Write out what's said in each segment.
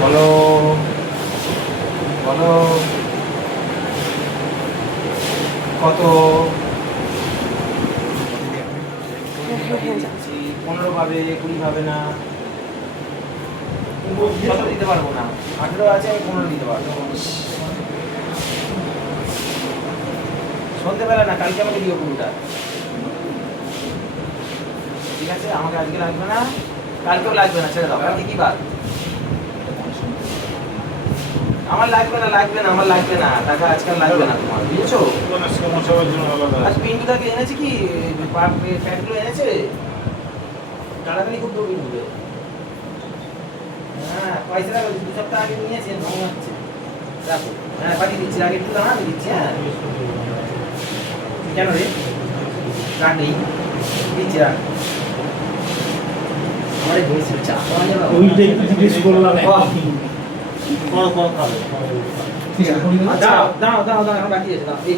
বলো বলো কত? 15 পাবে, 20 পাবে না, কত দিতে পারবো না। 18 আছে, আমি 15 দিতে পারবো। সন্ধ্যেবেলা না, কালকে আমাকে দিও 15টা। ঠিক আছে, আমাকে আজকে লাগবে না, কালকেও লাগবে না, ছেড়ে দাও। কালকে কি বার? আমার লাগবে না, আমার লাগবে না, টাকা আজকাল লাগবে না তোমার, বুঝেছো? আজ পিন্টুদাকে এনেছে কি প্যান্টগুলো এনেছে, টাকাখানি খুব দৌড়ি উঠবে। হ্যাঁ, পয়সাটা 2 সপ্তাহ আগে নিয়েছেন, ভালো হচ্ছে। রাখো, হ্যাঁ পাঠিয়ে দিচ্ছি, আগে একটু দাঁড়া, দিচ্ছি। হ্যাঁ কেন রে? রাখ নেই, দিচ্ছি, রাখ। আমারে বলেছিল চা পাওয়া যাবে, ওইটাই জিজ্ঞেস করলাম। ঠিক আছে, দাও দাও দাও দাও, এখন বাকি আছে, দাও এই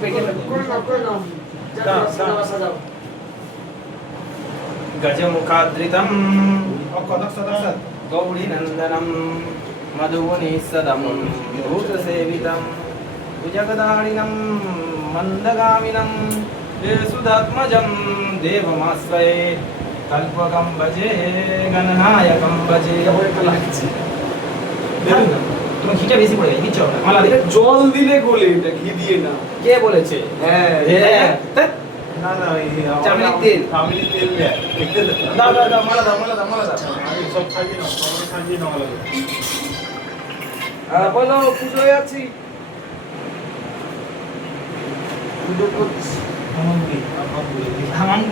পেটে করে নাও দাও, সাজাও দাও। সাজাও গজমুখাদ্রিতম গৌরীনন্দনম মধুবনীসদম ভূতসেবিতম ভুজগদারিণম মন্দগামিনম সুধাত্মজম দেবমাশ্রয়ে কল্পকম ভজে গণনায়কম ভজে। লাগছে তোমার ঘিটা বেশি পড়ে গেছে, কিচ্ছু হবে না, মালা দিলে। জল দিলে গলে, এটা ঘি দিয়ে না। কে বলেছে? হ্যাঁ ধ্যাৎ। না না, চামেলির তেল। ফ্যামিলি তেল দেয়। দাও দাও দাও, মালা দাও, মালা দাও, মালা দাও। সব সাজিয়ে নাও, সবাই সাজিয়ে নেওয়া লাগে। বলো পুজোয় আছি। পুজো করছি। আমার হামাগুড়ি